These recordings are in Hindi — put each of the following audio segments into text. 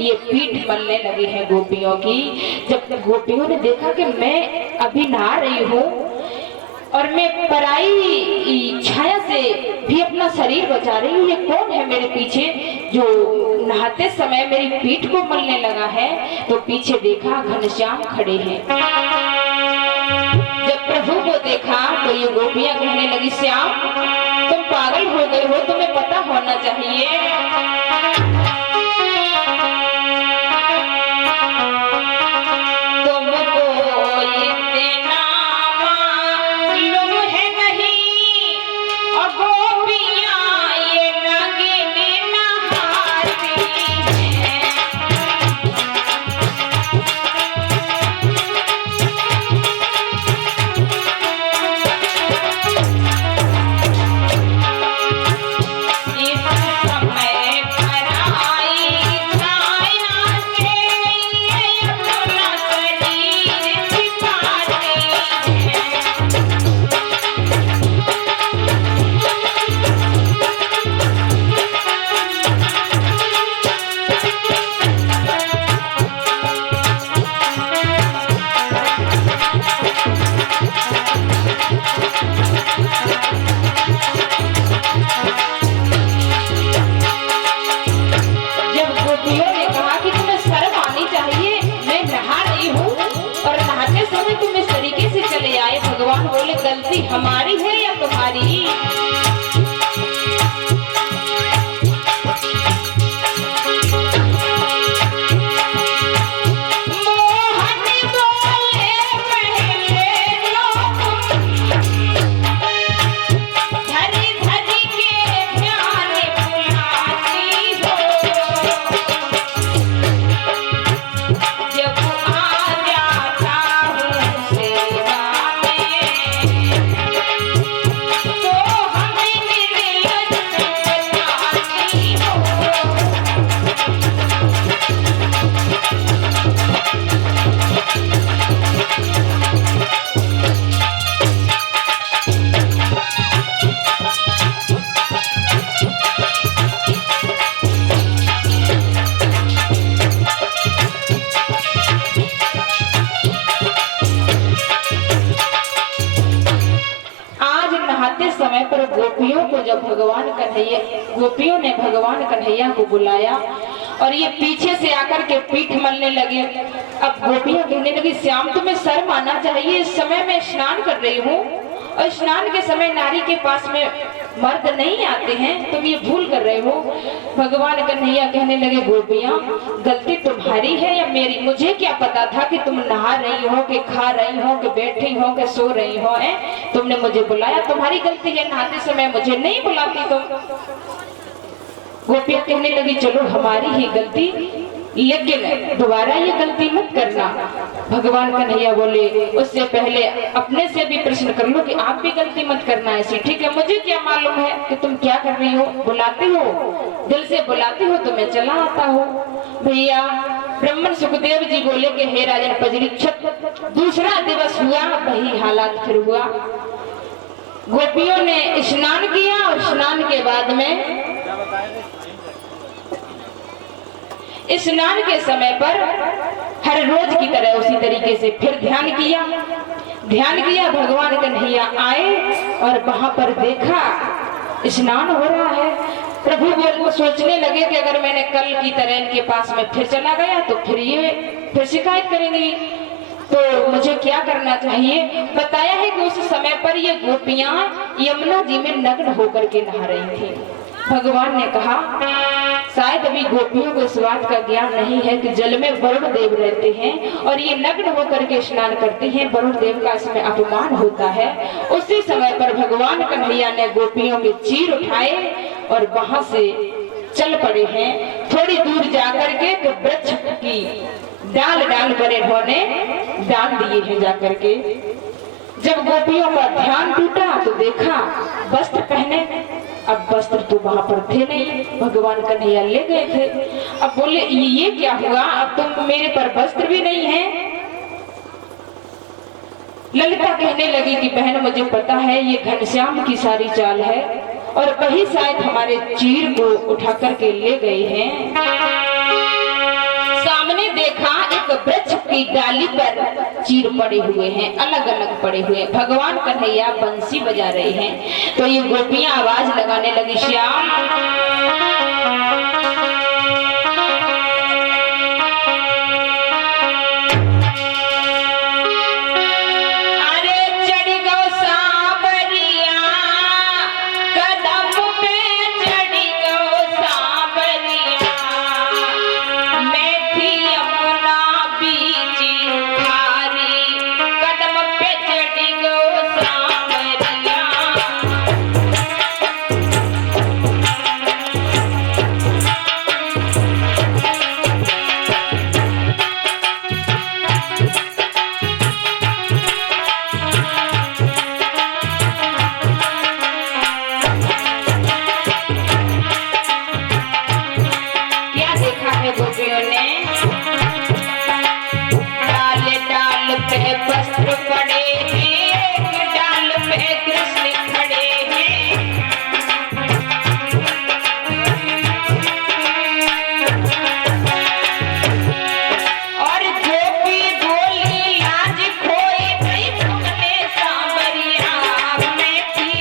ये पीठ मलने लगी है गोपियों की। जब गोपियों ने देखा कि मैं अभी नहा रही हूँ और मैं पराई छाया से भी अपना शरीर बचा रही हूँ, ये कौन है मेरे पीछे जो नहाते समय मेरी पीठ को मलने लगा है? तो पीछे देखा घनश्याम खड़े हैं। जब प्रभु को देखा तो ये गोपियां कहने लगी, श्याम तुम पागल हो गए हो, तुम्हें पता होना चाहिए गलती हमारी है या तुम्हारी? समय पर गोपियों को जब गोपियों ने भगवान कन्हैया को बुलाया और ये पीछे से आकर के पीठ मलने लगे। अब गोपियां कहने लगी, श्याम तुम्हें शर्म आना चाहिए, इस समय मैं स्नान कर रही हूँ और स्नान के समय नारी के पास में मर्द नहीं आते हैं, तुम ये भूल कर रहे हो। भगवान कन्हैया कहने लगे, गोपियां गलती तुम्हारी है या मेरी? मुझे क्या पता था कि तुम नहा रही हो कि खा रही हो कि बैठी हो कि सो रही हो है? तुमने मुझे बुलाया, तुम्हारी गलती है, नहाते समय मुझे नहीं बुलाती तुम। गोपियां कहने लगी, चलो हमारी ही गलती, लेकिन दोबारा ये गलती मत करना। भगवान कन्हैया बोले, उससे पहले अपने से भी प्रश्न कर लो कि आप भी गलती मत करना ऐसी, ठीक है? मुझे क्या मालूम है कि तुम क्या कर रही हो? बुलाती हो, दिल से बुलाती हो तो मैं चला आता हूँ। भैया ब्राह्मण सुखदेव जी बोले कि हे राजन परीक्षित, दूसरा दिवस हुआ, वही हालात फिर हुआ। गोपियों ने स्नान किया और स्नान के बाद में स्नान के समय पर हर रोज की तरह उसी तरीके से फिर ध्यान किया। भगवान कन्हैया आए और वहां पर देखा स्नान हो रहा है। प्रभु वो सोचने लगे कि अगर मैंने कल की तरह इनके पास में फिर चला गया तो फिर शिकायत करेंगी, तो मुझे क्या करना चाहिए? बताया है कि उस समय पर ये गोपियां यमुना जी में नग्न होकर के नहा रही थी। भगवान ने कहा, शायद अभी गोपियों को इस बात का ज्ञान नहीं है कि जल में वरुण देव रहते हैं और ये नग्न होकर के स्नान करते हैं, वरुण देव का इसमें अपमान होता है। उसी समय पर भगवान कन्हैया ने गोपियों के चीर उठाए और वहां से चल पड़े हैं। थोड़ी दूर जाकर के तो वृक्ष की डाल पर इन्होंने डाल दिए हैं जाकर के। जब गोपियों का ध्यान टूटा तो देखा वस्त्र पहने, अब वस्त्र तो वहां पर थे नहीं, भगवान कन्हैया ले गए थे। अब बोले ये क्या हुआ, अब तुम मेरे पर वस्त्र भी नहीं है। ललिता कहने लगी कि बहन मुझे पता है ये घनश्याम की सारी चाल है और वही शायद हमारे चीर को उठा करके ले गए हैं। की डाली पर चीर पड़े हुए हैं, अलग अलग पड़े हुए हैं। भगवान कन्हैया बंसी बजा रहे हैं। तो ये गोपियां आवाज लगाने लगी, श्याम वस्त्र पड़े हैं, एक डाल पे कृष्ण खड़े हैं। और जो भी बोली लाज खोई गई तुमने सांवरिया। मैं थी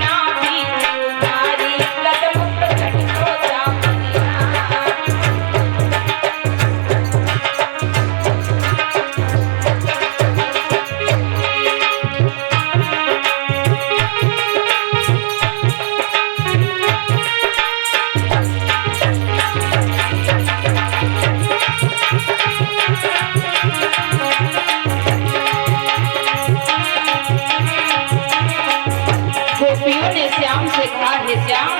ना भी तुम्हारी कदम प्रकट हो जाऊंगी। गोपियों ने श्याम से कहा, हे श्याम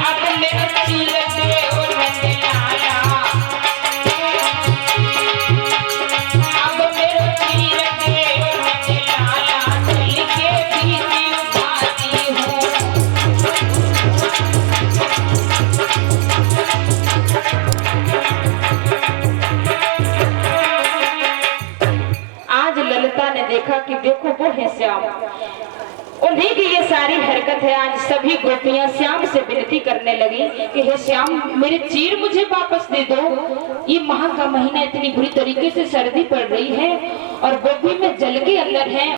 अब मेरा चीर दे और मैं लाया। अब मेरा चीर दे और मैं लाया। चल के भी भाती हूँ। आज ललिता ने देखा कि देखो वो है श्याम, उन्हीं की ये सारी हरकत है। आज सभी गोपियां श्याम से विनती करने लगी कि हे श्याम मेरे चीर मुझे वापस दे दो। ये माह का महीना इतनी बुरी तरीके से सर्दी पड़ रही है और गोपी में जल के अंदर है